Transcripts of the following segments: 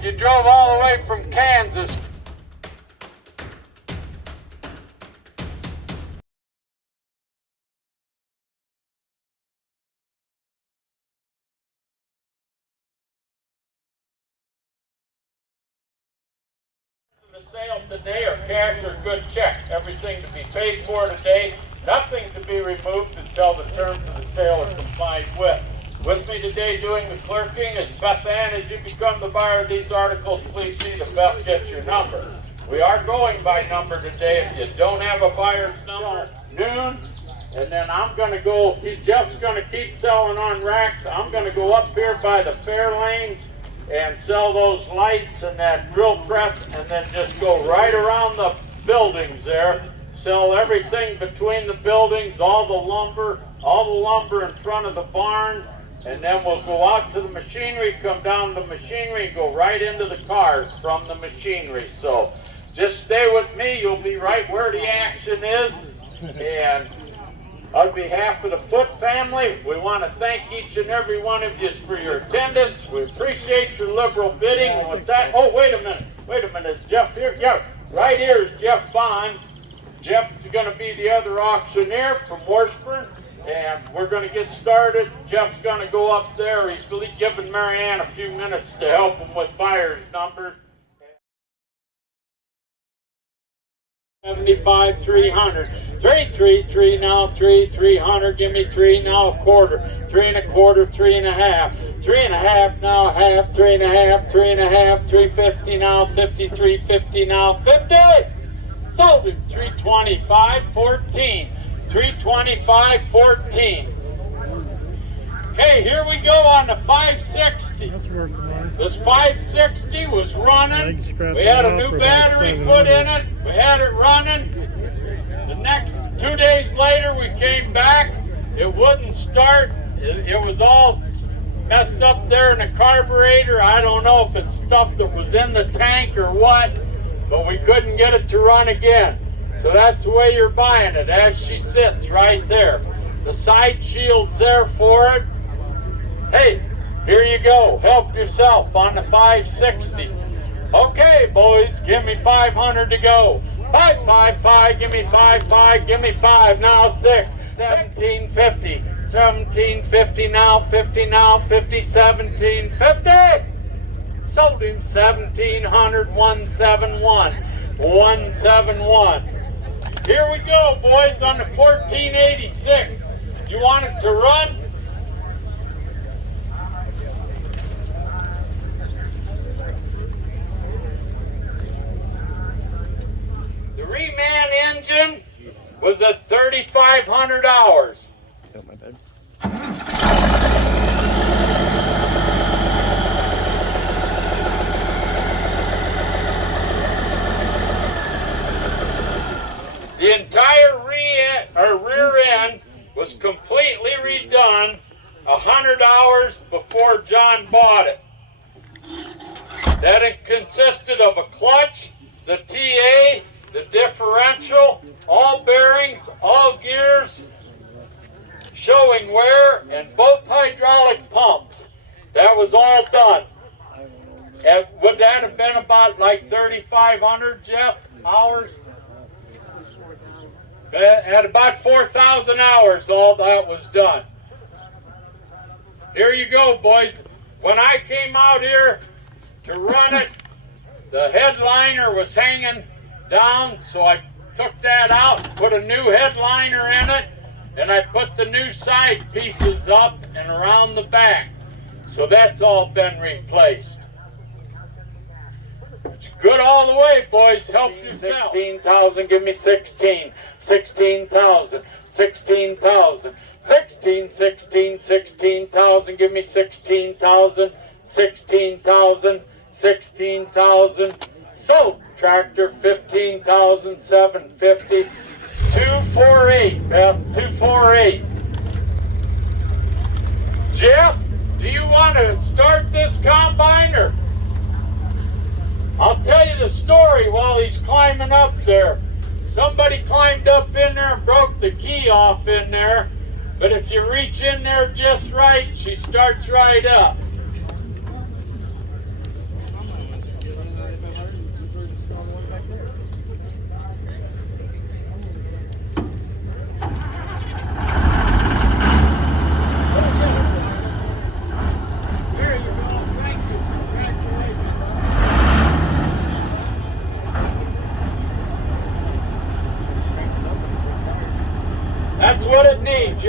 Jeff, you drove all the way from Kansas. The sale today are cash or good check. Everything to be paid for today. Nothing to be removed until the terms of the sale are complied with. With me today doing the clerking is Beth Ann. As you become the buyer of these articles, please see that Beth gets your number. We are going by number today. If you don't have a buyer's number, noon. And then I'm going to go, Jeff's going to keep selling on racks. I'm going to go up here by the fair lanes and sell those lights and that drill press, and then just go right around the buildings there. Sell everything between the buildings, all the lumber in front of the barn. And then we'll go out to the machinery, come down to the machinery, and go right into the cars from the machinery. So just stay with me. You'll be right where the action is. And on behalf of the Foot family, we want to thank each and every one of you for your attendance. We appreciate your liberal bidding. And with that, oh, wait a minute. Is Jeff here? Yeah, right here is Jeff Bond. Jeff's going to be the other auctioneer from Washburn. And we're going to get started. Jeff's going to go up there. He's giving Marianne a few minutes to help him with buyer's numbers. 75, 300. 3 now, 300. Give me 3 now, a quarter. 3 and a quarter, 3 and a half. 3 and a half now, half. 3 and a half, 3 and a half. 350 now, 53, 50 now, 50. Sold him. 325, 14. 325, 14. Okay, here we go on the 560. This 560 was running. We had a new battery put in it. We had it running. The next 2 days later, we came back. It wouldn't start. It was all messed up there in the carburetor. I don't know if it's stuff that was in the tank or what, but we couldn't get it to run again. So that's the way you're buying it, as she sits right there. The side shield's there for it. Hey, here you go. Help yourself on the 560. Okay, boys, give me 500 to go. 555, give me 55, give me 5, now 6. 1750, 1750 now, 50 now, 50, 1750. Sold him 1700, 171, 171. Here we go, boys, on the 1486. You want it to run? The reman engine was at 3,500 hours. Oh, my bad. The entire rear end was completely redone 100 hours before John bought it. That it consisted of a clutch, the TA, the differential, all bearings, all gears, showing wear, and both hydraulic pumps. That was all done. And would that have been about like 3,500, Jeff, hours? At about 4,000 hours, all that was done. Here you go, boys. When I came out here to run it, the headliner was hanging down, so I took that out, put a new headliner in it, and I put the new side pieces up and around the back. So that's all been replaced. It's good all the way, boys. Help yourself. 16,000, give me 16. 16,000, 16,000, 16,000, give me 16,000, 16,000, 16,000, sold. Tractor 15,750, 248, 248. Jeff, do you want to start this combine, or? I'll tell you the story while he's climbing up there. Somebody climbed up in there and broke the key off in there, but if you reach in there just right, she starts right up.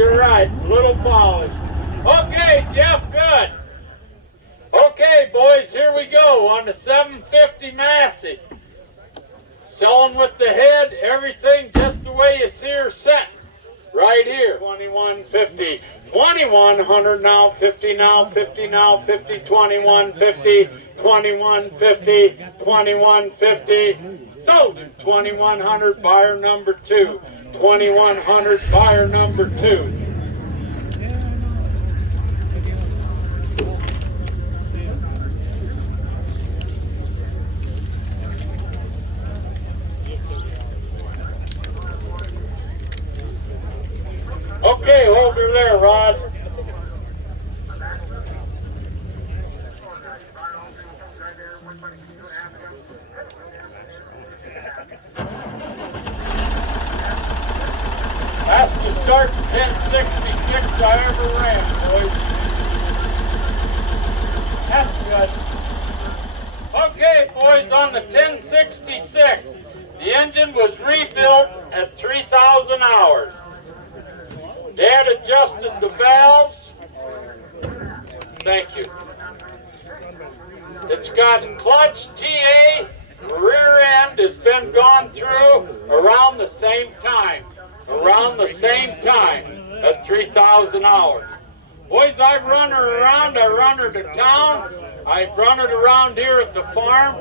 you're right. A little polished. Okay, Jeff, good. Okay, boys, here we go on the 750 Massey. Selling with the head, everything just the way you see her set. Right here. 2150. 2100 now, 50 now, 50 now, 50, 2150, 2150, 2150. Sold at 2100, buyer number 2. 2100, buyer number 2. Okay, hold her there, Rod. That's the start 1066 I ever ran, boys. That's good. Okay, boys, on the 1066, the engine was rebuilt at 3,000 hours. They had adjusted the valves. Thank you. It's got clutch, TA, rear end has been gone through around the same time. Around the same time at 3,000 hours. Boys, I've run her around. I run her to town. I've run it around here at the farm.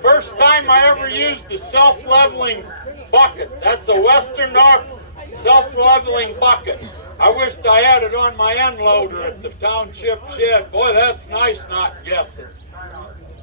First time I ever used the self-leveling bucket. That's a Western North self-leveling bucket. I wished I had it on my end loader at the township shed. Boy, that's nice not guessing.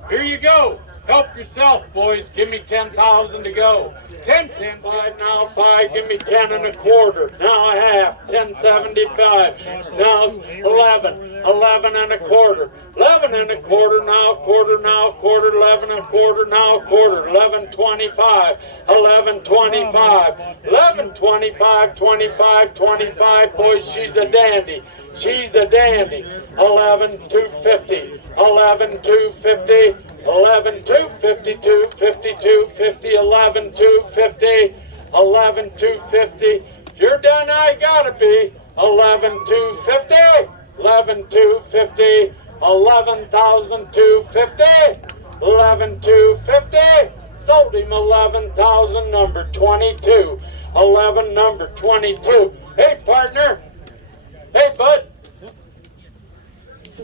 Here you go. Help yourself, boys. Give me 10,000 to go. 10, 10, 5, now 5. Give me 10 and a quarter. Now a half. 10.75. Now 11. 11 and a quarter. 11 and a quarter. Now quarter. Now quarter. 11 and a quarter. Now quarter. 11.25. 11.25. 11.25. 25. 25. Boys, she's a dandy. She's a dandy. 11.250. 11.250. 11.250, 52, 50, 11.250, 11.250. You're done, I gotta be. 11.250, 11.250, 11,250, 11.250. Sold him 11,000, number 22. 11, number 22. Hey, partner. Hey, bud.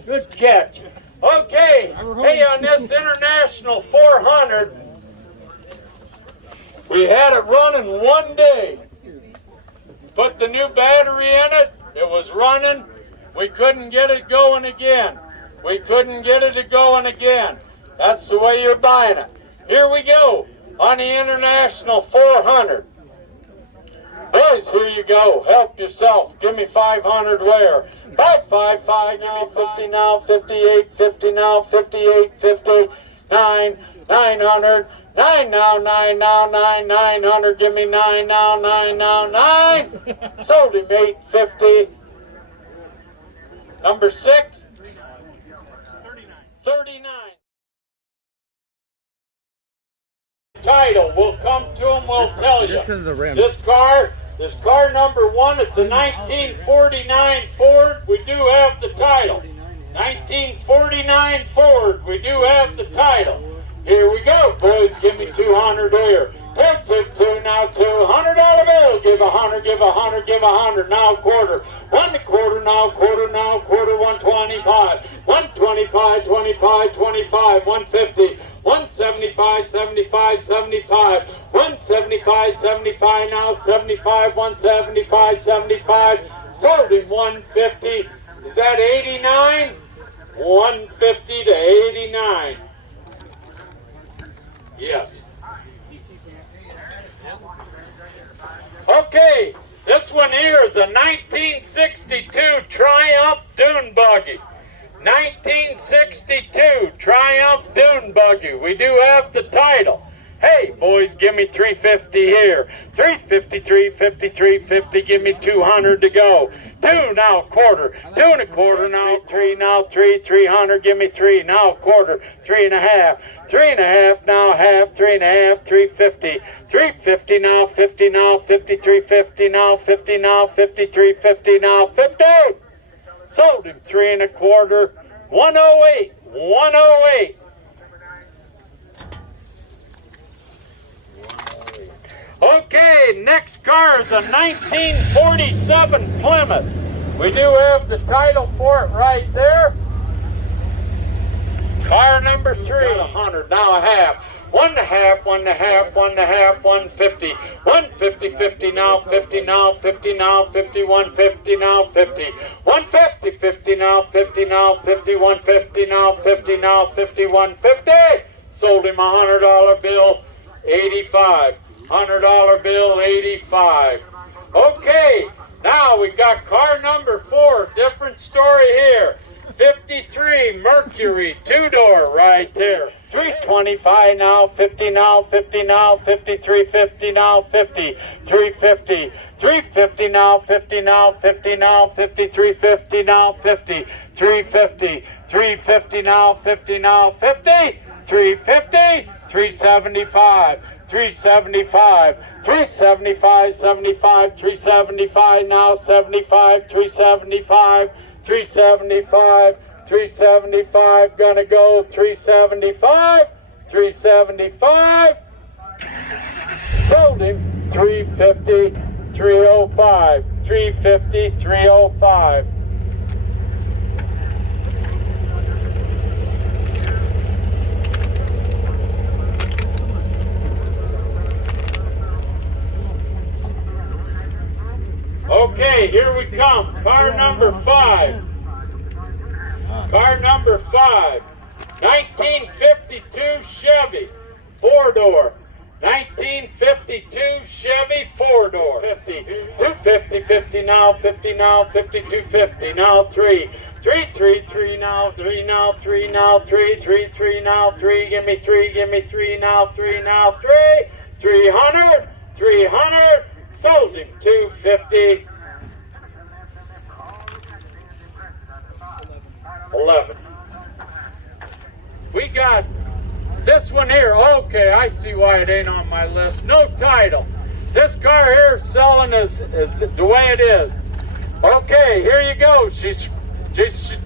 Good catch. Okay, hey, on this International 400, we had it running one day. Put the new battery in it, it was running. We couldn't get it going again. We couldn't get it going again. That's the way you're buying it. Here we go, on the International 400. Boys, here you go. Help yourself. Give me 500 where? 555 now, 50 now, 58, 50 now, 58, 50, 9, 900, 9 now, 9 now, 9, 900. Give me 9 now, 9 now, 9. Sold him 850. Number 6. 39. Title. We'll come to him, we'll tell you. Just because of the rim. This car number 1, it's a 1949 Ford. We do have the title. 1949 Ford. We do have the title. Here we go, boys. Give me 200 here. 2, now $200 bill. Give 100, give 100, give 100. Now quarter. 1 quarter, now quarter, now quarter. 125. 125, 25, 25. 150. 175, 75, 75, 175, 75, now 75, 175, 75, sold him 150. Is that 89? 150 to 89. Yes. Okay, this one here is a 1962 Triumph Dune Buggy. 1962 Triumph Dune Buggy. We do have the title. Hey, boys, give me 350 here. 350, 350, 350, give me 200 to go. 2 now, quarter. 2 and a quarter now, 3 now, 3, 300, give me 3 now, quarter. 3 and a half. 3 and a half now, half. 3 and a half, 350. 350 now, 50 now, 50, 350 now, 50 now, 50, 350 now, 50. Sold him 3 and a quarter. 108. 108. Okay, next car is a 1947 Plymouth. We do have the title for it right there. Car number 3. 100, now a half. 1 and a half, 1 and a half, 1 and a half, 150. 150, 50 now, 50 now, 50 now, 50, 150 now, 50. 150, 50 now, 50 now, 50, 150 now, 50 now, 50, 150. Sold him a $100 bill, 85. $100 bill, 85. Okay, now we got car number 4. Different story here. 53 Mercury 2-door right there. 325 now, 50 now, 50 now, 50, 350 now, 50, 350. 350 now, 50 now, 50 now, 50, 350 now, 50, 350. 350 now, 50 now, 50, 350, 375. 375, 375, 75, 375 now, 75, 375, 375, 375, gonna go 375, 375, sold him 350, 305, 350, 305. Okay, here we come. Car number 5. Car number 5. 1952 Chevy 4-door. 1952 Chevy 4-door. 50. 250, 50 now, 50 now, 50, 250 now, 3. 3, 3, 3 now, 3 now, 3 now, 3, 3, 3 now, 3, give me 3, give me 3 now, 3 now, 3. 300, 300. Sold him 250. 11. We got this one here. Okay, I see why it ain't on my list. No title. This car here selling is the way it is. Okay, here you go. She's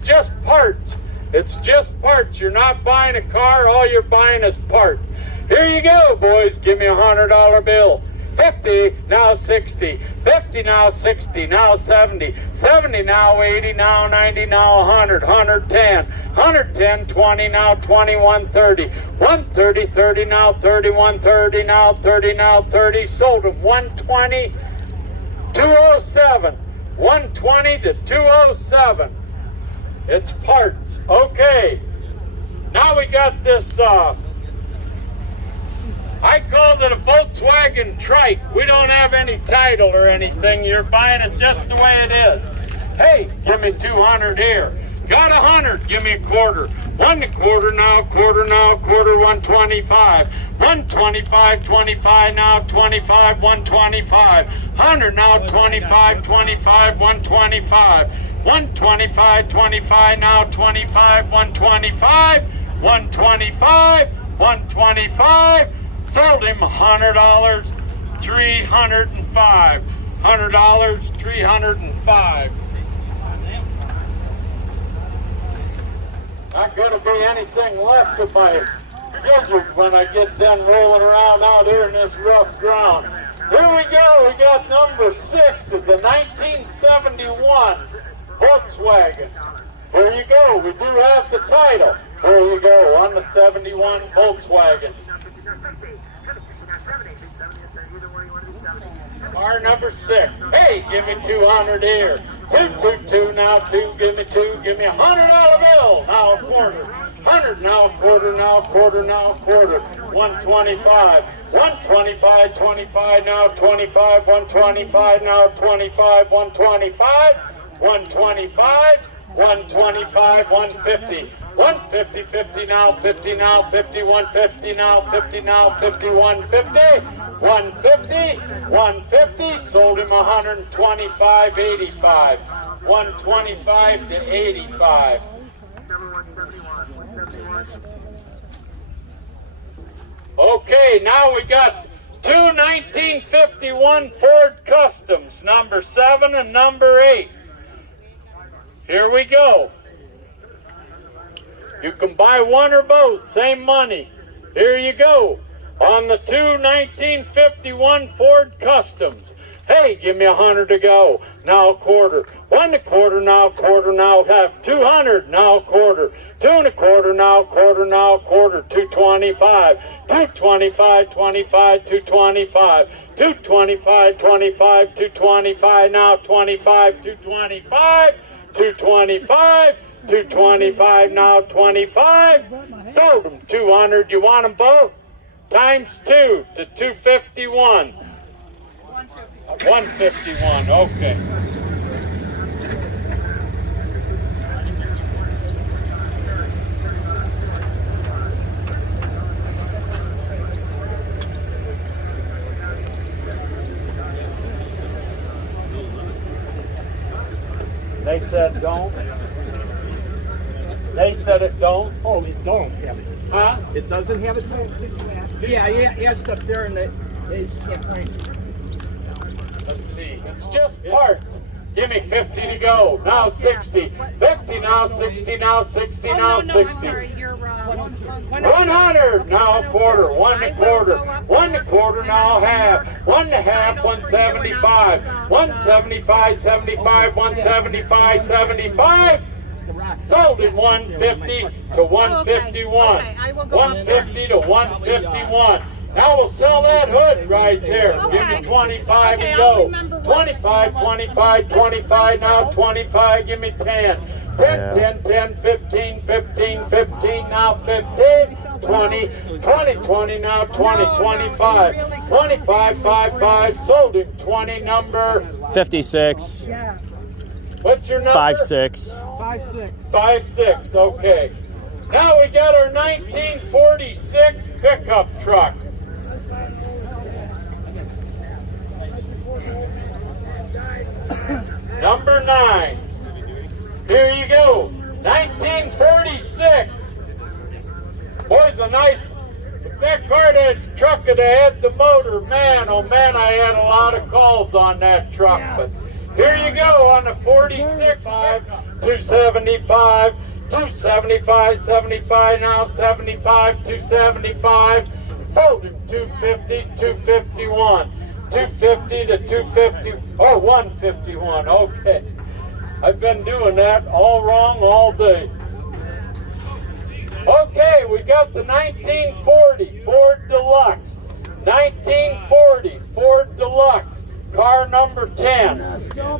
just parts. It's just parts. You're not buying a car. All you're buying is parts. Here you go, boys. Give me a $100 bill. 50, now 60, 50 now 60, now 70, 70 now 80, now 90, now 100, 110, 110, 20, now 21, 30, 130, 30, now 31, 30, now 30, now 30, sold them 120, 207, 120 to 207. It's parts. Okay, now we got this, I called it a Volkswagen trike. We don't have any title or anything. You're buying it just the way it is. Hey, give me 200 here. Got 100, give me a quarter. 1 and a quarter now, quarter now, quarter, 125. 125, 25 now, 25, 125. 100 now, 25, 25, 125. 125, 25 now, 25, 125. 125, 125. Sold him $100, 305. $100, 305. Not going to be anything left of my gizzard when I get done rolling around out here in this rough ground. Here we go. We got number 6 of the 1971 Volkswagen. Here you go. We do have the title. Here you go on the 71 Volkswagen. Car number 6. Hey, give me 200 here. 222 now, 2, give me 2, give me a $100 bill. Now a quarter. 100 now, a quarter now, a quarter now, a quarter. 125. 125, 25 now, 25, 125 now, 25, 125, 125, 125, 150. 150, 50 now, 50 now, 50, 150 now, 50 now, 50, 150, 150, 150, sold him 125.85, 125 to 85. Okay, now we got two 1951 Ford Customs, number 7 and number 8. Here we go. You can buy one or both, same money. Here you go. On the two 1951 Ford Customs. Hey, give me 100 to go. Now a quarter. 1 1/4, now a quarter, now half. 200, now a quarter. 2 1/4, now a quarter, now a quarter. 225. 225, 25, 225. 225, 25, 225, now 25, 225. 225, 225, now 25. Sold them 200. You want them both? Times 2 to 251. 151, okay. They said don't. They said it don't. Oh, it don't have it. Huh? It doesn't have it? Yeah, I asked up there and they can't find it. Let's see. It's just parts. Give me 50 to go. Now 60. 50 now, 60 now, 60 now, 60. I'm sorry. You're 100 now a quarter. 1 1/4. 1 1/4 now half. 1 1/2. 175. 175, 75, 175, 75. Sold him 150 to 151. 150 to 151. Now we'll sell that hood right there. Give me 25 and go. 25, 25, 25, now 25, give me 10. 10, 10, 10, 15, 15, 15, now 15, 20, 20, 20, now 20, 25, 25, 5, 5, sold him 20, number 56. What's your number? 56. 5'6". 5'6", okay. Now we got our 1946 pickup truck. Number 9. Here you go. 1946. Boys, a nice, if that car, that truck had had the motor, man, oh man, I had a lot of calls on that truck. But here you go on the 46, 275, 275, 75, now 75, 275, sold him 250, 251, 250 to 250, oh, 151, okay. I've been doing that all wrong all day. Okay, we got the 1940 Ford Deluxe, 1940 Ford Deluxe. Car number 10.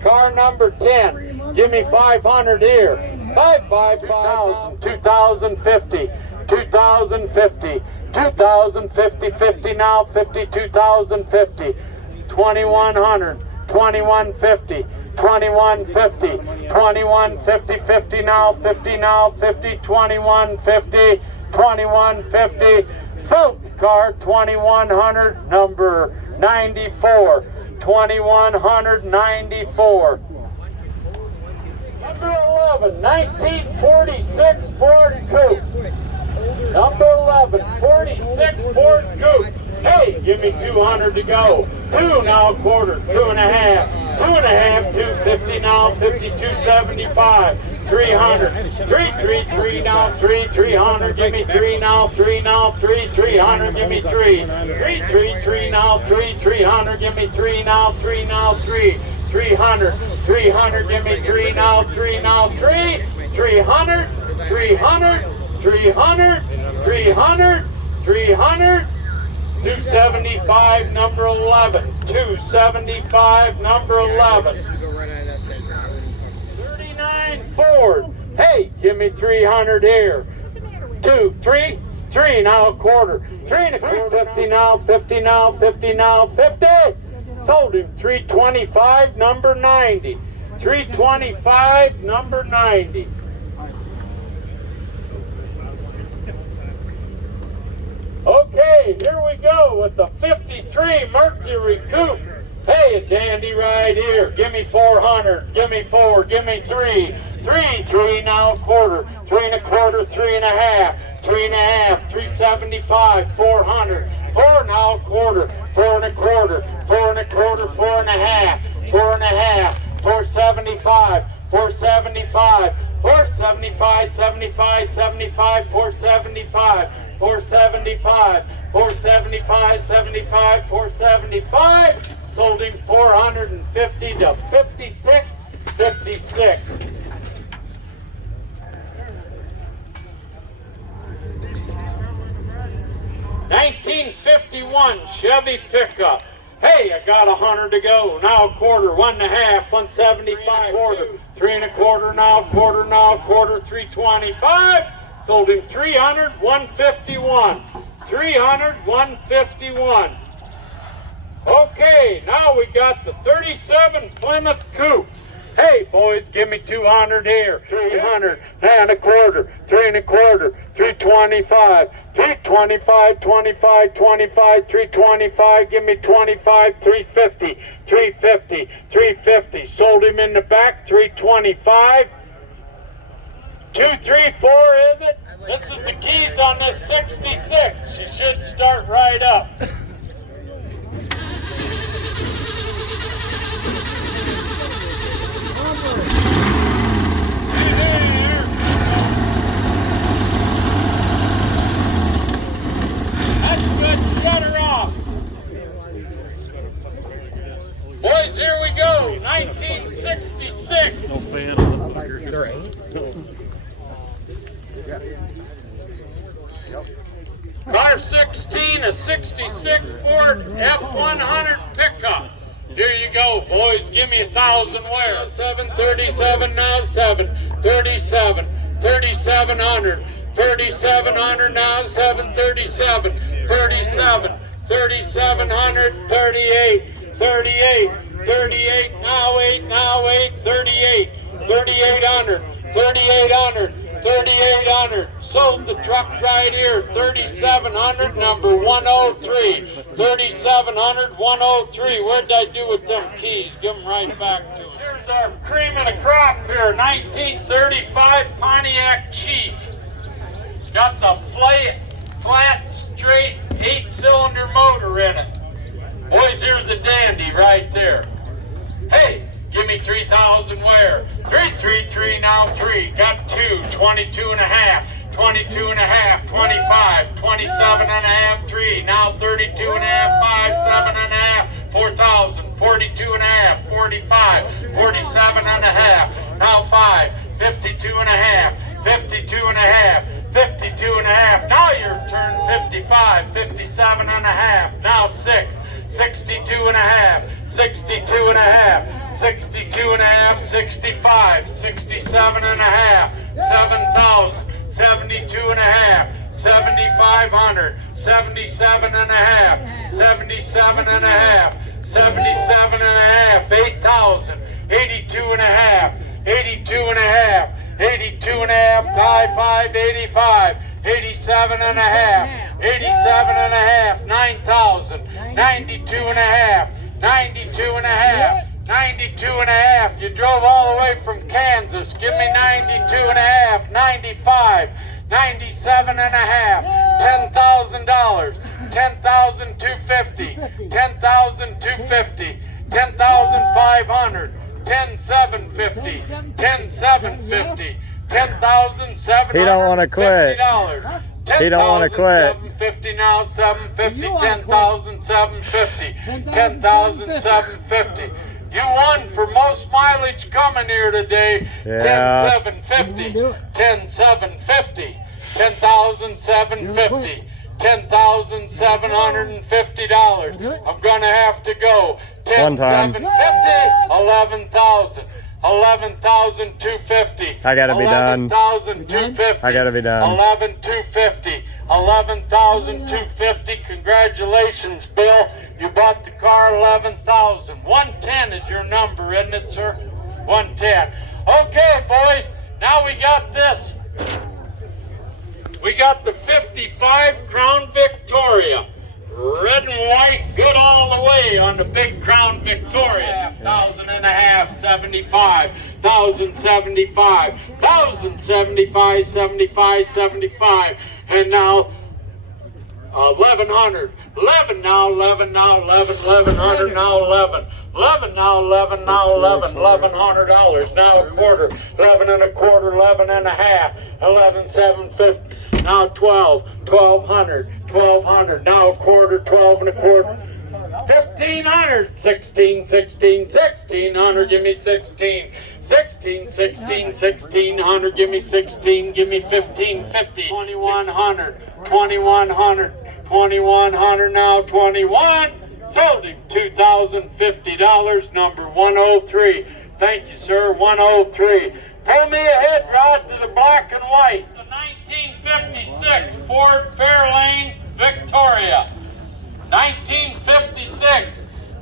Car number 10. Give me 500 here. 5,000. 2,050. 2,050. 2,050. 50 now. 50. 2,050. 2,100. 2,150. 2,150. 2,150. 50 now. 50 now. 50. 2,150. 2,150. Sold the car. 2,100. Number 94. 2,194. Number 11, 1946 Ford Coupe. Number 11, 46 Ford Coupe. Hey, give me 200 to go. 2 now a quarter, 2 1/2. 2 1/2, 250 now, 50, 275. 300, 3 now, 300, give me 3 now, 3 now, 300, give me 3 now, 300, give me 3 now, 300, 300, give me 3 now, 300, 300, 275, number 11, 275, number 11. Ford. Hey, give me 300 here. 2, 3, 3 now a quarter. 3 1/4, 50 now, 50 now, 50 now, 50. Sold him 325, number 90. 325, number 90. we go with the 53 Mercury Coupe. Hey, a dandy right here. Give me 400. Give me 4. Give me 3. 3 now a quarter. 3 and a quarter. 3 and a half. 3 and a half. 375. 400. 4 now a quarter. 4 and a quarter. 4 and a quarter. 4 and a half. 4 and a half. 475. 475. 475. 75. 75. 475. 475. 475. 75. 475. Sold him 450 to 56. 56. '51 Chevy pickup. Hey, I got 100 to go. Now a quarter, 1 and a half, 175, quarter, 3 and a quarter, now a quarter, now a quarter, 325. Sold him 300, 151. 300, 151. Okay, now we got the 37 Plymouth Coupe. Hey, boys, give me 200 here. 300 and a quarter. 3 and a quarter. 325. 325, 25, 25, 325. Give me 25. 350. 350. 350. Sold him in the back. 325. 234, is it? This is the keys on this 66. You should start right up. That's good. Shut her off. Boys, here we go. 1966. No fan of the fucker. Car 16, a 66 Ford F100 pickup. Here you go, boys. Give me 1,000 where? 737 now 737. 3,700. 3,700 now 737. 37. 3,700. 38. 38. 38 now 8 now 8. 38. 3,800. 3,800. 3,800. Sold the truck right here. 3,700, number 103. 3,700, 103. Where'd I do with them keys? Give them right back to us. Here's our cream of the crop here. 1935 Pontiac Chief. Got the flat, straight, 8-cylinder motor in it. Boys, here's the dandy right there. Hey! Give me 3,000 where? 3 now 3. Got 2, 22 and a half, 22 and a half, 25, 27 and a half, 3. Now 32 and a half, 5, 7 and a half, 4,000, 42 and a half, 45, 47 and a half. Now 5, 52 and a half, 52 and a half, 52 and a half. Now your turn, 55, 57 and a half. Now 6, 62 and a half, 62 and a half. 62 and a half, 65, 67 and a half, 7,000, 72 and a half, 7,500, 77 and a half, 77 and a half, 77 and a half, 8,000, 82 and a half, 82 and a half, 82 and a half, 5, 85, 87 and a half, 87 and a half, 9,000, 92 and a half, 92 and a half, 92 and a half. You drove all the way from Kansas. Give me 92 and a half, 95, 97 and a half, $10,000, 10,250, 10,250, 10,500, 10,750, 10,750, 10,750. He don't want to quit. He don't want to quit. 750 now, 750, 10,750, 10,750. You won for most mileage coming here today. Yeah. 10,750, 10,750, 10,750, $10,750. I'm gonna have to go. One time. 10,750, 11,000. 11,250. I gotta be done. 11,250. I gotta be done. 11,250. 11,250. Congratulations, Bill. You bought the car. 11,000. 110 is your number, isn't it, sir? 110. Okay, boys. Now we got this. We got the 55 Crown Victoria. white, good all the way on the big Crown Victoria. 1,500, 75, 1,075, 1,075, 75, 75, and now 1,100, 11 now, 11 now, 11, 1,100 now, 11, 11 now, 11 now, 11, $1,100 now a quarter, 11 and a quarter, 11 and a half, 11,750. Now 12, 1,200, 1,200, now a quarter, 12 and a quarter, 1,500, 16, 16, 1,600, give me 16, 16, 16, 1,600, give me 16, give me 1,550, 2,100, 2,100, 2,100, now 21, sold him $2,050, number 103. Thank you, sir, 103. Pull me ahead, Rod, to the black and white. The 1956 Ford Fairlane Victoria. 1956.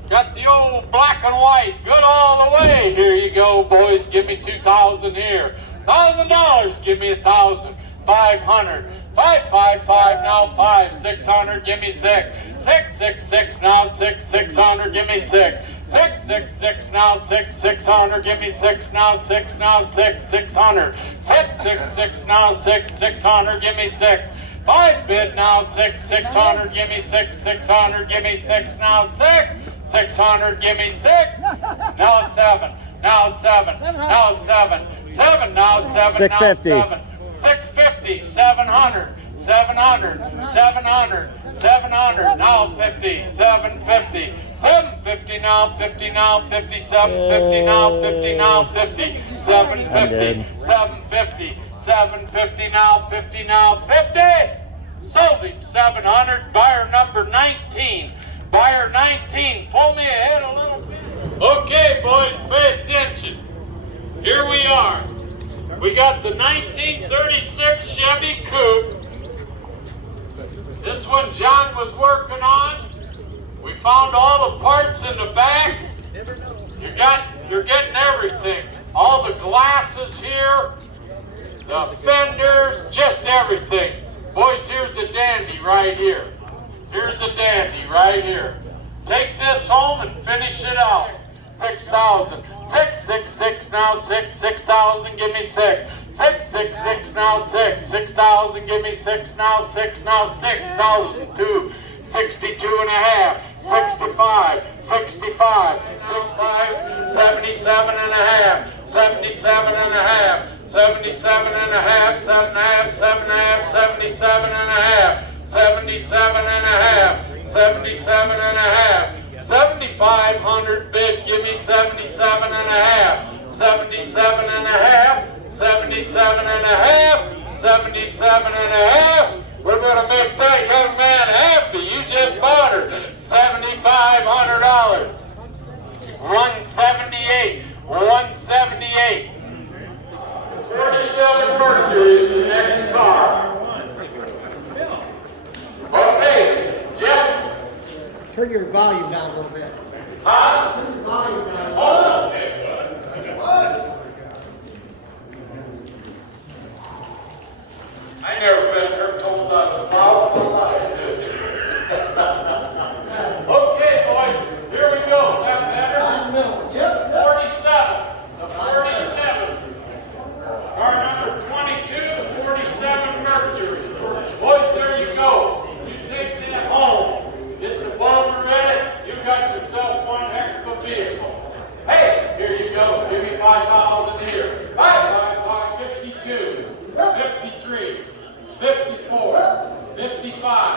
Got the old black and white, good all the way. Here you go, boys. Give me 2,000 here. $1,000. Give me 1,000. 500. 555 now 5. 600. Give me 6. 666 now 6. 600. Give me 6. 666 now 6. 600. Give me 6 now 6 now 6. 600. 666 now 6. 600. Give me 6. 5 bid now 6. 600. Give me 6. 600. Give me 6 now 6. 600, give me 6. Now 7. Now 7. Now 7. 7 now 7. 650. Now 7. 650. 700. 700. 700. 700. Now 50. 750. 750 now 50 now 50. 750 now 50 now 50. 750. 750. 750 now 50 now 50. Sold him 700. Buyer number 19. Buyer 19, pull me ahead a little bit. Okay, boys, pay attention. Here we are. We got the 1936 Chevy Coupe. This one John was working on. We found all the parts in the back. You're getting everything. All the glasses here, the fenders, just everything. Boys, here's the dandy right here. Here's the dandy right here. Take this home and finish it out. 6,000. 666 now 6. 6,000. Give me 6. 666 now 6. 6,000. Give me 6 now 6 now 6,002. 62 and a half. 65. 65. 65. 77 and a half. 77 and a half. 77 and a half. 7 and a half. 7 and a half. 77 and a half. 77 and a half, 77 and a half, 7,500 bid, give me 77 and a half, 77 and a half, 77 and a half, 77 and a half. We're going to make that young man happy. You just bought her. $7,500. 178, 178. 47 Mercury is the next car. Okay, Jeff. Turn your volume down a little bit. Huh? Turn your volume down. Oh, okay. I never been here told I was powerful life. Okay, boys, here we go. Is that better? Yep. 47. The 47. Car number 22, the 47 Mercury. Boys, there you go. Take that home. Get the bulb ready. You got yourself one heck of a vehicle. Hey, here you go. Give me 5,000 here. 52, 53, 54, 55,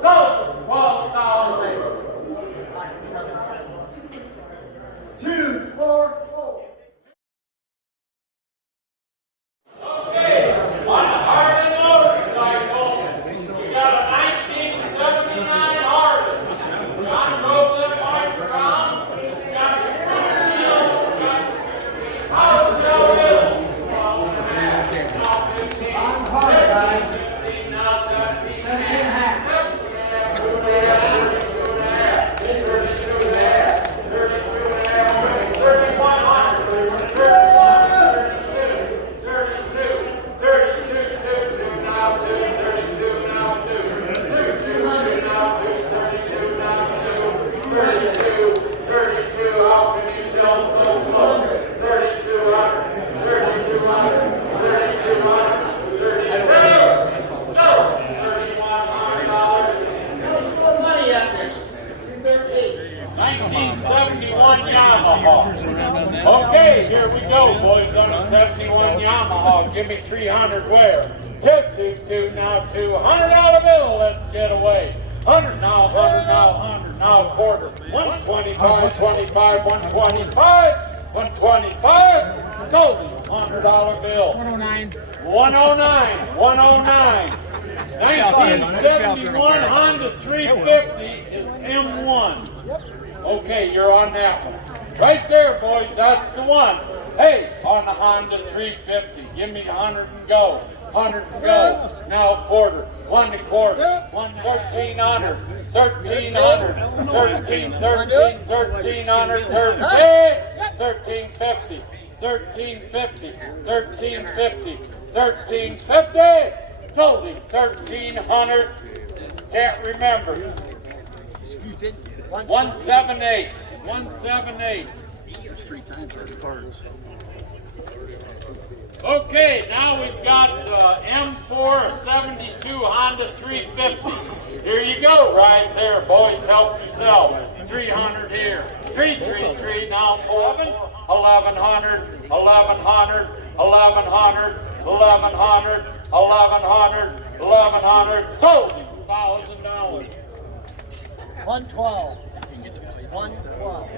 Sold for 12,000. 2, 4, 4. Okay, on the Harley motorcycle, we got a 1979 Harley. John drove them bikes around. We got the front wheels, we got the power trail wheels. 12 and a half, now 15, 16, now 17 and a half, 17 and a half, 32 and a half, 32 and a half, 32 and a half, 3,100, 32 now, 32 now, 32 now, 32 now, 32, how can you tell so close? 3,200, 3,200, 3,200, 32, no, $3,100. How's some money out there? 213. 1971 Yamaha. Okay, here we go, boys, on a 71 Yamaha. Give me 300 where? 222 now, $200 bill, let's get away. 100 now, 100 now, 100 now, quarter. 125, 25, 125, 125. Sold you, $100 bill. 109. 109, 109. 1971 Honda 350 is M1. Okay, you're on that one. Right there, boys, that's the one. Hey, on the Honda 350, give me 100 and go. 100 and go. Now quarter, 1 and quarter, 1,300, 1,300, 13, 13, 1,300, 1,350, 1,350, 1,350, 1,350. Sold him 1,300. Can't remember. 178. 178. Okay, now we've got M4 72 Honda 350. Here you go, right there, boys. Help yourself. 300 here. 333 now. 11, 1100, 1100, 1100, 1100, 1100, 1100. Sold you $1,000. 112. 112.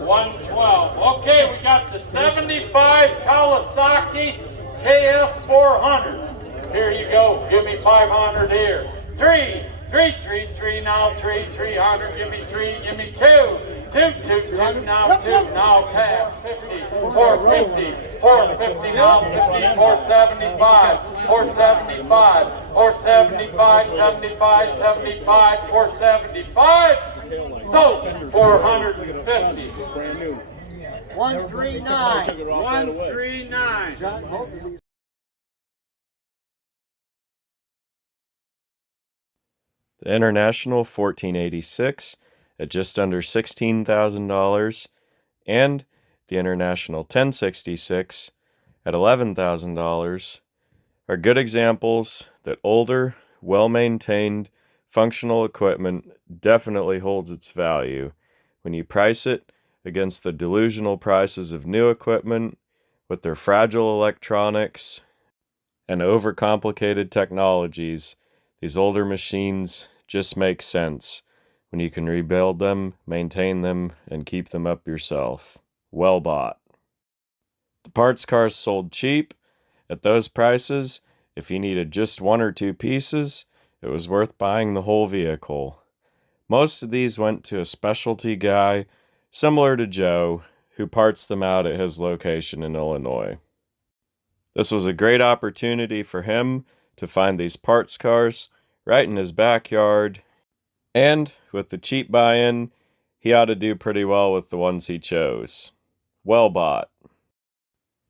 112. Okay, we got the 75 Kawasaki KF400. Here you go. Give me 500 here. 3 now, 300. Give me 3. Give me 2. 2 now, 2 now. Calf 50. 450. 450 now, 50. 475. 475. 475. 75. 75. 475. Sold 450. 139. 139. John, hopefully. The International 1486 at just under $16,000, and the International 1066 at $11,000 are good examples that older, well-maintained, functional equipment definitely holds its value when you price it against the delusional prices of new equipment with their fragile electronics and overcomplicated technologies. These older machines just make sense when you can rebuild them, maintain them, and keep them up yourself. Well bought. The parts cars sold cheap. At those prices, if you needed just 1 or 2 pieces, it was worth buying the whole vehicle. Most of these went to a specialty guy, similar to Joe, who parts them out at his location in Illinois. This was a great opportunity for him to find these parts cars right in his backyard, and with the cheap buy-in, he ought to do pretty well with the ones he chose. Well bought.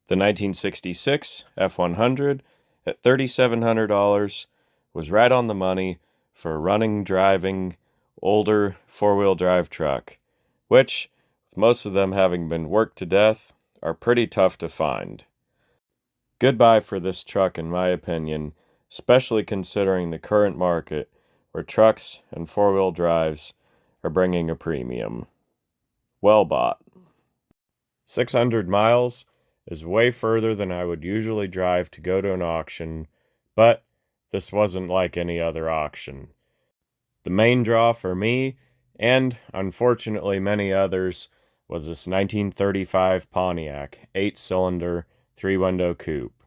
The 1966 F100 at $3,700 was right on the money for a running, driving, older four-wheel drive truck, which, with most of them having been worked to death, are pretty tough to find. Goodbye for this truck, in my opinion, especially considering the current market where trucks and four-wheel drives are bringing a premium. Well bought. 600 miles is way further than I would usually drive to go to an auction, but this wasn't like any other auction. The main draw for me, and unfortunately many others, was this 1935 Pontiac 8-cylinder 3-window coupe.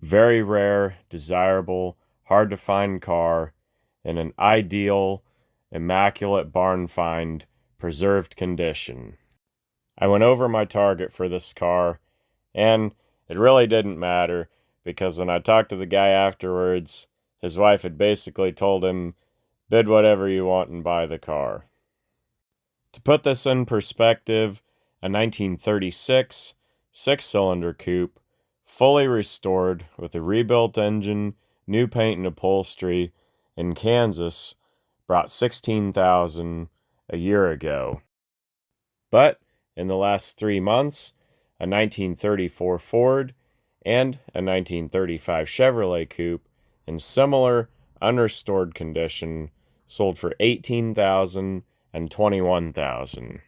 Very rare, desirable, hard to find car in an ideal, immaculate barn find, preserved condition. I went over my target for this car, and it really didn't matter because when I talked to the guy afterwards, his wife had basically told him, bid whatever you want and buy the car. To put this in perspective, a 1936 6-cylinder coupe, fully restored with a rebuilt engine, new paint and upholstery, in Kansas, brought $16,000 a year ago. But in the last 3 months, a 1934 Ford and a 1935 Chevrolet Coupe in similar unrestored condition sold for $18,000 and $21,000.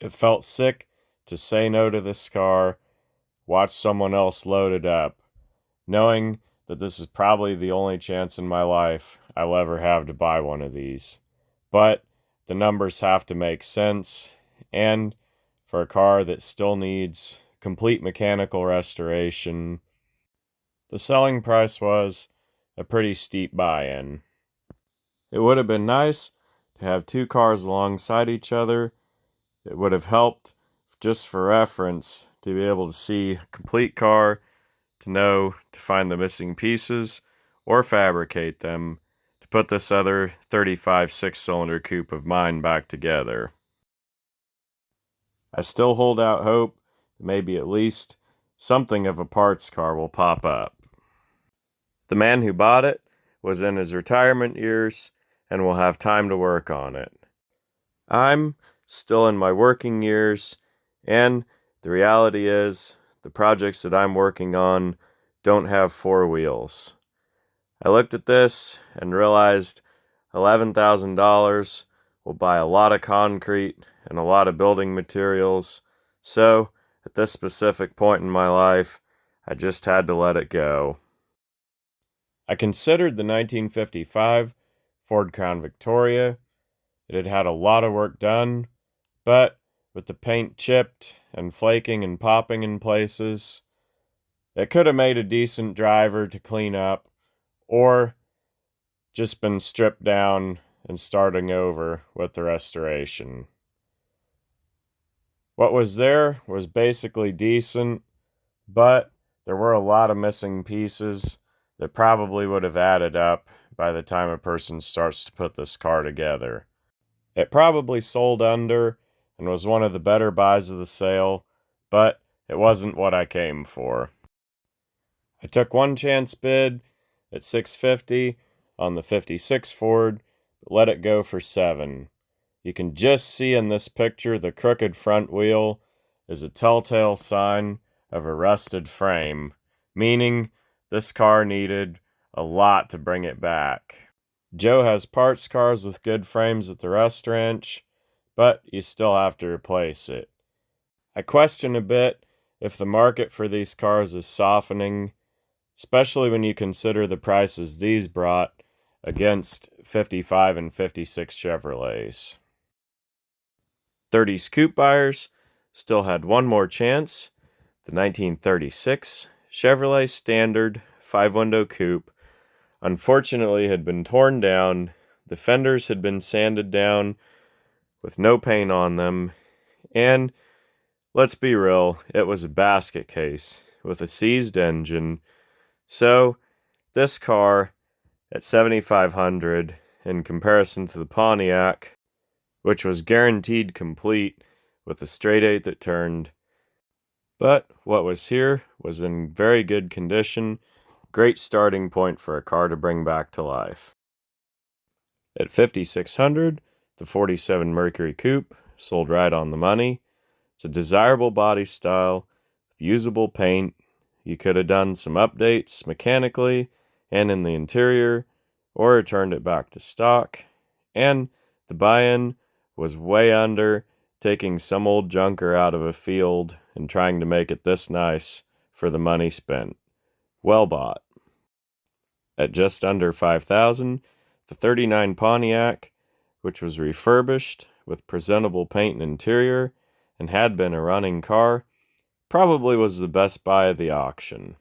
It felt sick to say no to this car, watch someone else load it up, knowing that this is probably the only chance in my life I'll ever have to buy one of these. But the numbers have to make sense, and for a car that still needs complete mechanical restoration, the selling price was a pretty steep buy-in. It would have been nice to have two cars alongside each other. It would have helped, just for reference, to be able to see a complete car, to know to find the missing pieces or fabricate them to put this other 35 6-cylinder coupe of mine back together. I still hold out hope that maybe at least something of a parts car will pop up. The man who bought it was in his retirement years and will have time to work on it. I'm still in my working years, and the reality is the projects that I'm working on don't have 4 wheels. I looked at this and realized $11,000 will buy a lot of concrete and a lot of building materials, so at this specific point in my life, I just had to let it go. I considered the 1955 Ford Crown Victoria. It had had a lot of work done, but with the paint chipped and flaking and popping in places, it could have made a decent driver to clean up, or just been stripped down and starting over with the restoration. What was there was basically decent, but there were a lot of missing pieces that probably would have added up by the time a person starts to put this car together. It probably sold under and was one of the better buys of the sale, but it wasn't what I came for. I took one chance bid at $650 on the 56 Ford, but let it go for $7. You can just see in this picture the crooked front wheel is a telltale sign of a rusted frame, meaning this car needed a lot to bring it back. Joe has parts cars with good frames at the rust ranch, but you still have to replace it. I question a bit if the market for these cars is softening, especially when you consider the prices these brought against 55 and 56 Chevrolets. 30s Coupe buyers still had one more chance. The 1936 Chevrolet Standard 5-window coupe unfortunately had been torn down, the fenders had been sanded down with no paint on them, and let's be real, it was a basket case with a seized engine. So this car at $7,500 in comparison to the Pontiac, which was guaranteed complete with a straight 8 that turned. But what was here was in very good condition, great starting point for a car to bring back to life. At $5,600, the 47 Mercury Coupe sold right on the money. It's a desirable body style with usable paint. You could have done some updates mechanically and in the interior, or returned it back to stock, and the buy-in was way under taking some old junker out of a field and trying to make it this nice for the money spent. Well bought. At just under $5,000, the '39 Pontiac, which was refurbished with presentable paint and interior and had been a running car, probably was the best buy of the auction.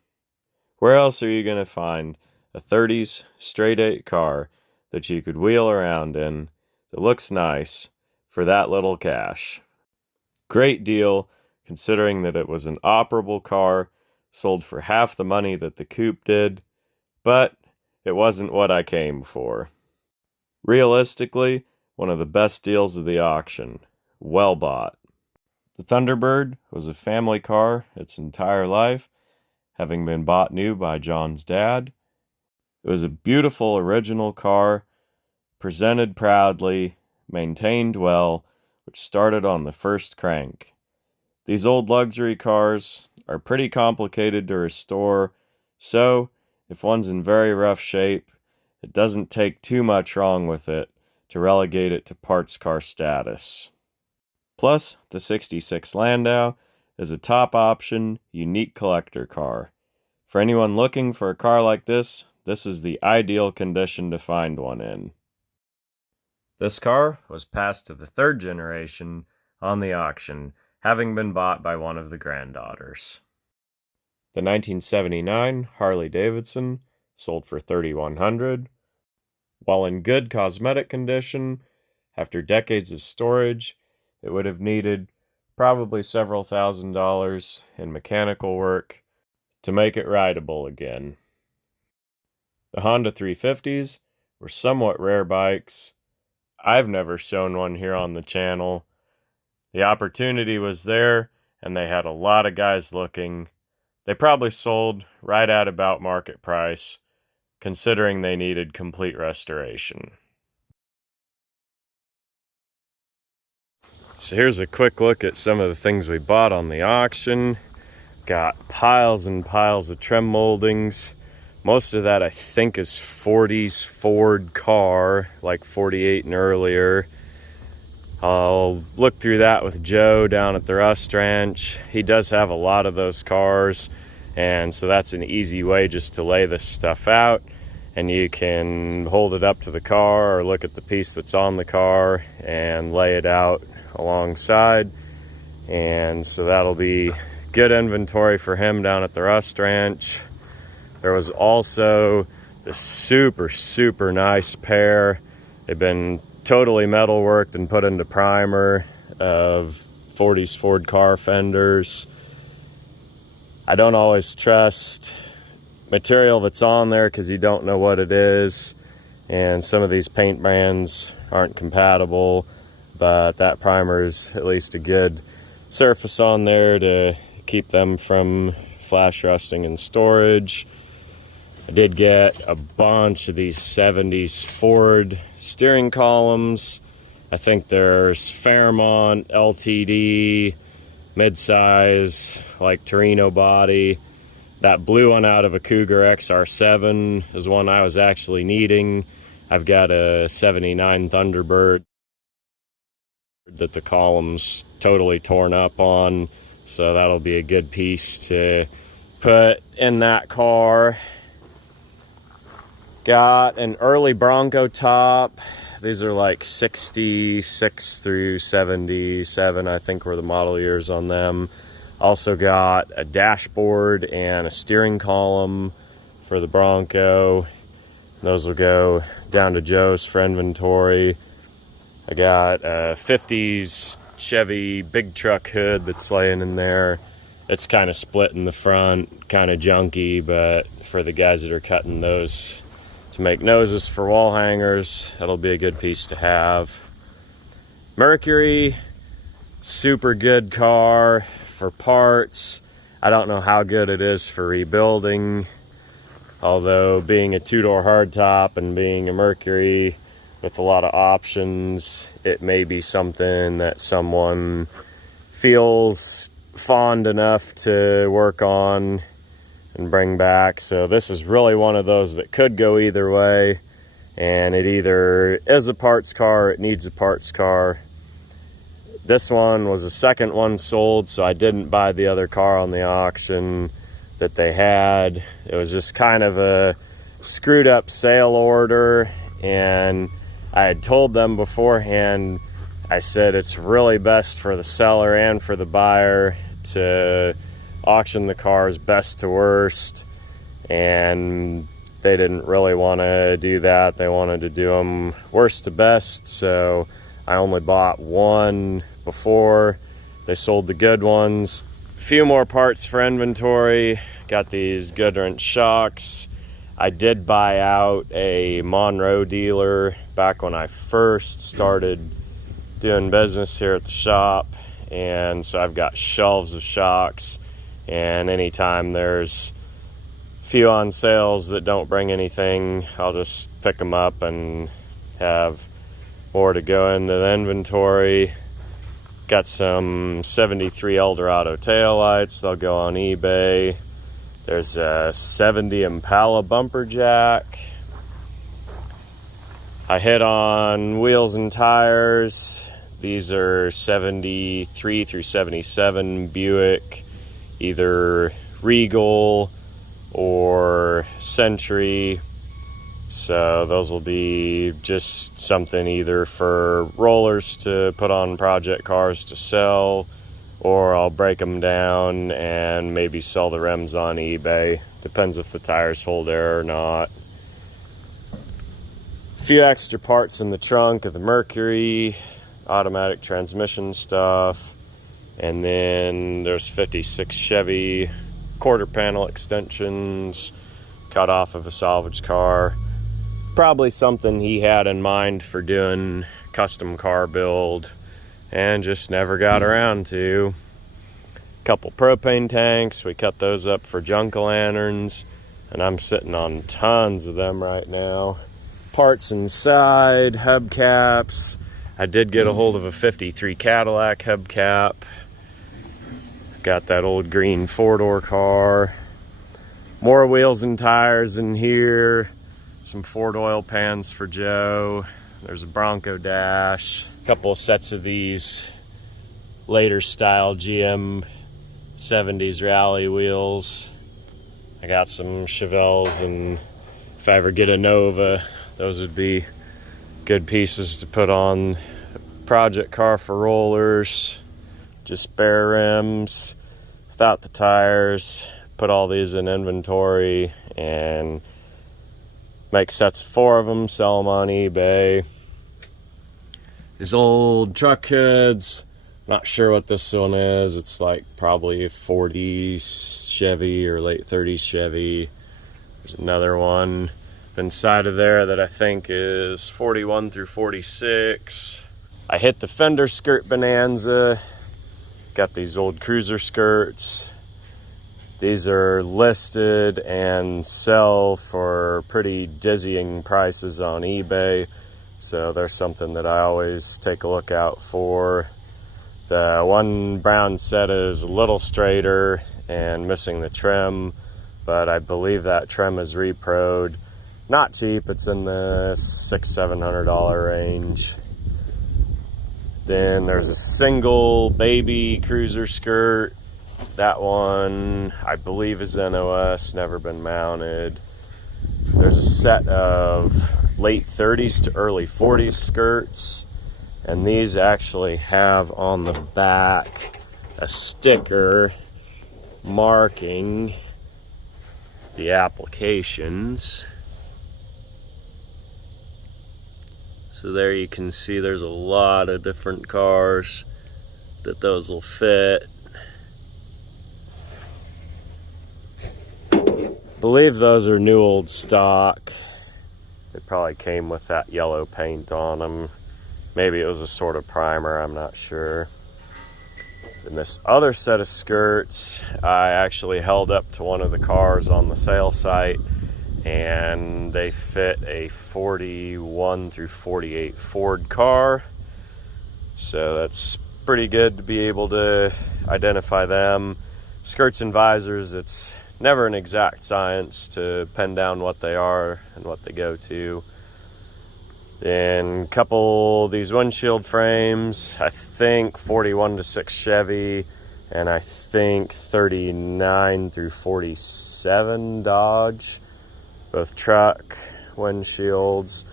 Where else are you going to find a '30s straight 8 car that you could wheel around in that looks nice for that little cash? Great deal, considering that it was an operable car, sold for half the money that the Coupe did, but it wasn't what I came for. Realistically, one of the best deals of the auction. Well bought. The Thunderbird was a family car its entire life, having been bought new by John's dad. It was a beautiful original car, presented proudly, maintained well, which started on the first crank. These old luxury cars are pretty complicated to restore, so if one's in very rough shape, it doesn't take too much wrong with it to relegate it to parts car status. Plus, the '66 Landau is a top option, unique collector car. For anyone looking for a car like this is the ideal condition to find one in. This car was passed to the third generation on the auction, having been bought by one of the granddaughters. The 1979 Harley-Davidson sold for $3,100. While in good cosmetic condition, after decades of storage, it would have needed probably several $1,000s in mechanical work to make it rideable again. The Honda 350s were somewhat rare bikes. I've never shown one here on the channel. The opportunity was there, and they had a lot of guys looking. They probably sold right at about market price, considering they needed complete restoration. So here's a quick look at some of the things we bought on the auction. Got piles and piles of trim moldings. Most of that I think is 40s Ford car, like 48 and earlier. I'll look through that with Joe down at the Rust Ranch. He does have a lot of those cars, and so that's an easy way just to lay this stuff out, and you can hold it up to the car or look at the piece that's on the car and lay it out alongside. And so that'll be good inventory for him down at the Rust Ranch. There was also this super nice pair. They've been totally metalworked and put into primer of 40s Ford car fenders. I don't always trust material that's on there because you don't know what it is, and some of these paint brands aren't compatible, but that primer is at least a good surface on there to keep them from flash rusting in storage. I did get a bunch of these 70s Ford steering columns. I think there's Fairmont, LTD, midsize, like Torino body. That blue one out of a Cougar XR7 is one I was actually needing. I've got a '79 Thunderbird that the column's totally torn up on, so that'll be a good piece to put in that car. Got an early Bronco top. These are like 66 through 77, I think, were the model years on them. Also got a dashboard and a steering column for the Bronco. Those will go down to Joe's for inventory. I got a 50s Chevy big truck hood that's laying in there. It's kind of split in the front, kind of junky, but for the guys that are cutting those to make noses for wall hangers, that'll be a good piece to have. Mercury, super good car for parts. I don't know how good it is for rebuilding, although being a two-door hardtop and being a Mercury with a lot of options, it may be something that someone feels fond enough to work on and bring back. So this is really one of those that could go either way, and it either is a parts car or it needs a parts car. This one was the second one sold, so I didn't buy the other car on the auction that they had. It was just kind of a screwed up sale order, and I had told them beforehand, I said it's really best for the seller and for the buyer to auction the cars best to worst, and they didn't really want to do that. They wanted to do them worst to best, so I only bought one before they sold the good ones. A few more parts for inventory. Got these Goodwrench shocks. I did buy out a Monroe dealer back when I first started doing business here at the shop, and so I've got shelves of shocks, and anytime there's a few on sales that don't bring anything, I'll just pick them up and have more to go into the inventory. Got some 73 Eldorado taillights, they'll go on eBay. There's a 70 Impala bumper jack. I hit on wheels and tires. These are 73 through 77 Buick, either Regal or Century. So those will be just something either for rollers to put on project cars to sell, or I'll break them down and maybe sell the rims on eBay. Depends if the tires hold air or not. A few extra parts in the trunk of the Mercury, automatic transmission stuff, and then there's 56 Chevy quarter panel extensions cut off of a salvage car. Probably something he had in mind for doing custom car build and just never got around to. Couple propane tanks, we cut those up for junk-o'-lanterns, and I'm sitting on tons of them right now. Parts inside, hubcaps. I did get a hold of a 53 Cadillac hubcap. Got that old green four-door car. More wheels and tires in here. Some Ford oil pans for Joe. There's a Bronco dash. A couple of sets of these later style GM 70s rally wheels. I got some Chevelles, and if I ever get a Nova, those would be good pieces to put on a project car for rollers. Just spare rims without the tires. Put all these in inventory and make sets of 4 of them, sell them on eBay. These old truck hoods, not sure what this one is. It's like probably a 40s Chevy or late 30s Chevy. There's another one inside of there that I think is 41 through 46. I hit the fender skirt bonanza. Got these old cruiser skirts. These are listed and sell for pretty dizzying prices on eBay, so there's something that I always take a look out for. The one brown set is a little straighter and missing the trim, but I believe that trim is repro'd. Not cheap, it's in the $600-700 range. Then there's a single baby cruiser skirt. That one, I believe, is NOS, never been mounted. There's a set of late 30s to early 40s skirts, and these actually have on the back a sticker marking the applications. So there you can see there's a lot of different cars that those will fit. I believe those are new old stock. They probably came with that yellow paint on them. Maybe it was a sort of primer, I'm not sure. And this other set of skirts, I actually held up to one of the cars on the sale site, and they fit a 41 through 48 Ford car. So that's pretty good to be able to identify them. Skirts and visors, it's never an exact science to pin down what they are and what they go to. Then a couple of these windshield frames, I think 41 to 6 Chevy, and I think 39 through 47 Dodge, both truck windshields.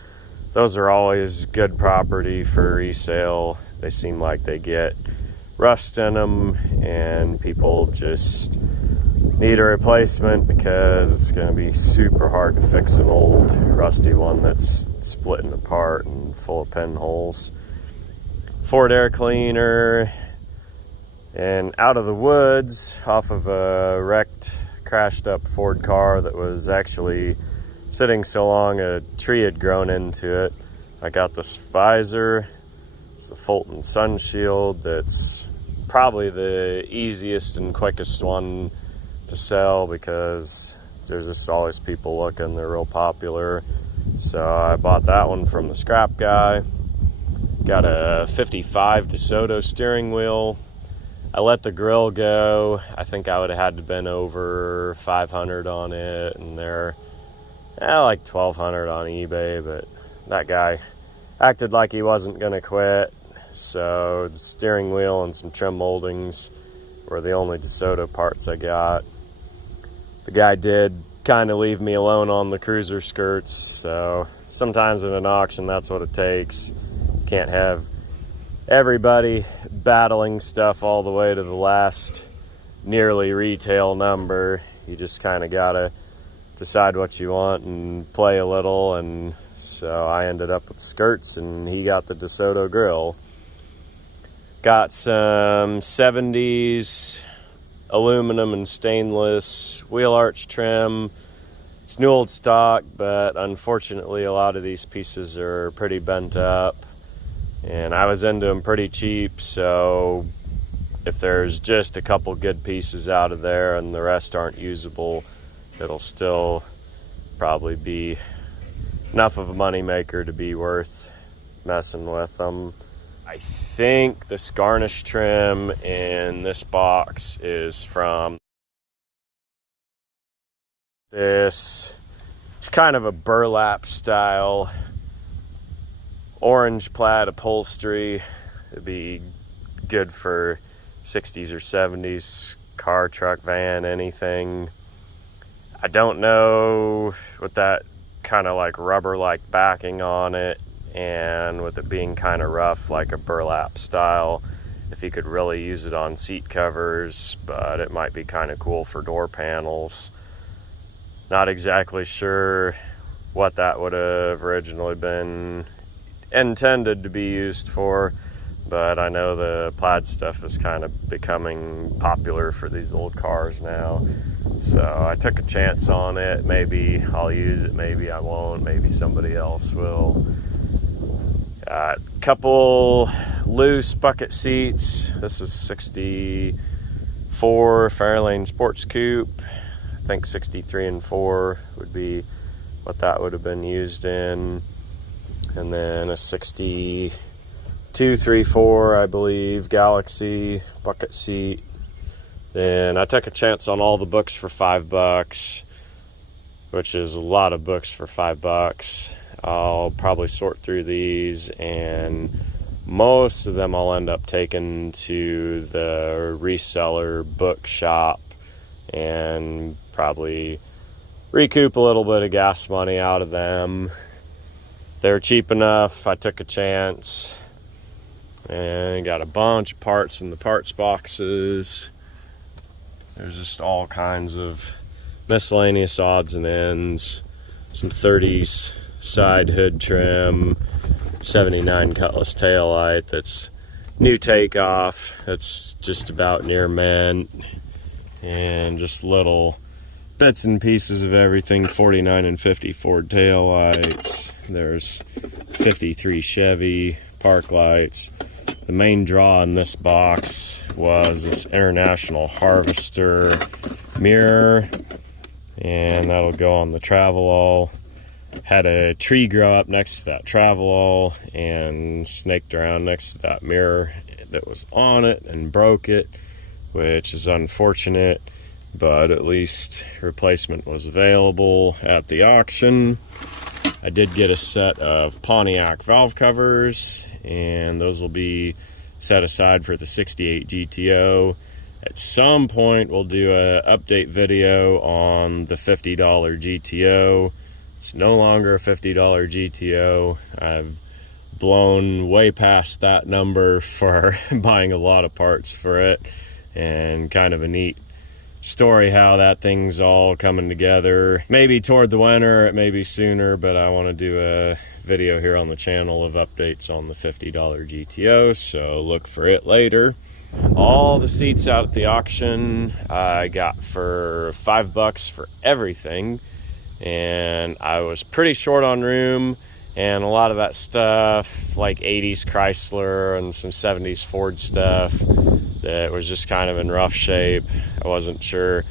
Those are always good property for resale. They seem like they get rust in them, and people just need a replacement because it's going to be super hard to fix an old rusty one that's splitting apart and full of pinholes. Ford air cleaner, and out of the woods off of a wrecked, crashed up Ford car that was actually sitting so long a tree had grown into it. I got this visor. It's the Fulton sun shield. That's probably the easiest and quickest one to sell because there's just always people looking. They're real popular. So I bought that one from the scrap guy. Got a 55 DeSoto steering wheel. I let the grill go. I think I would have had to been over 500 on it, and they're like 1,200 on eBay, but that guy acted like he wasn't gonna quit. So the steering wheel and some trim moldings were the only DeSoto parts I got. The guy did kind of leave me alone on the cruiser skirts, so sometimes in an auction that's what it takes. Can't have everybody battling stuff all the way to the last nearly retail number. You just kind of gotta decide what you want and play a little, and so I ended up with skirts and he got the DeSoto grill. Got some 70s aluminum and stainless wheel arch trim. It's new old stock, but unfortunately a lot of these pieces are pretty bent up, and I was into them pretty cheap, so if there's just a couple good pieces out of there and the rest aren't usable, it'll still probably be enough of a money maker to be worth messing with them. I think this garnish trim in this box is from this. It's kind of a burlap style orange plaid upholstery. It'd be good for 60s or 70s car, truck, van, anything. I don't know with that kind of like rubber-like backing on it, and with it being kind of rough, like a burlap style, if you could really use it on seat covers, but it might be kind of cool for door panels. Not exactly sure what that would have originally been intended to be used for, but I know the plaid stuff is kind of becoming popular for these old cars now. So I took a chance on it. Maybe I'll use it, maybe I won't, maybe somebody else will. Got a couple loose bucket seats. This is 64 Fairlane Sports Coupe. I think 63 and 4 would be what that would have been used in. And then a 62 3/4, I believe, Galaxy bucket seat. Then I took a chance on all the books for $5, which is a lot of books for $5. I'll probably sort through these, and most of them I'll end up taking to the reseller book shop and probably recoup a little bit of gas money out of them. They were cheap enough, I took a chance, and got a bunch of parts in the parts boxes. There's just all kinds of miscellaneous odds and ends. Some 30s side hood trim, 79 Cutlass taillight that's new takeoff, that's just about near mint, and just little bits and pieces of everything. 49 and 50 Ford taillights. There's 53 Chevy park lights. The main draw in this box was this International Harvester mirror, and that'll go on the Travelall. Had a tree grow up next to that Travelall and snaked around next to that mirror that was on it and broke it, which is unfortunate, but at least replacement was available at the auction. I did get a set of Pontiac valve covers, and those will be set aside for the 68 GTO. At some point, we'll do a update video on the $50 GTO. It's no longer a $50 GTO. I've blown way past that number for buying a lot of parts for it, and kind of a neat story how that thing's all coming together. Maybe toward the winter, it may be sooner, but I want to do a video here on the channel of updates on the $50 GTO, so look for it later. All the seats out at the auction I got for $5 for everything, and I was pretty short on room, and a lot of that stuff, like 80s Chrysler and some 70s Ford stuff, that was just kind of in rough shape. I wasn't sure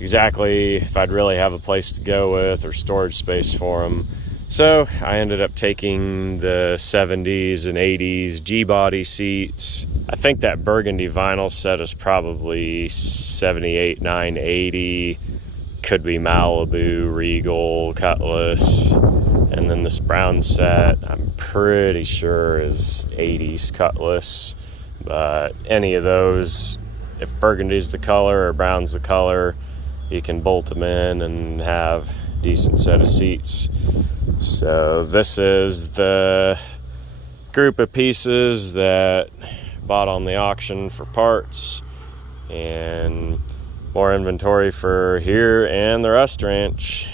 exactly if I'd really have a place to go with or storage space for them. So I ended up taking the 70s and 80s G-body seats. I think that burgundy vinyl set is probably 78, 980. Could be Malibu, Regal, Cutlass. And then this brown set, I'm pretty sure is 80s Cutlass. But any of those, if burgundy's the color or brown's the color, you can bolt them in and have a decent set of seats. So this is the group of pieces that bought on the auction for parts, and more inventory for here and the Rust Ranch.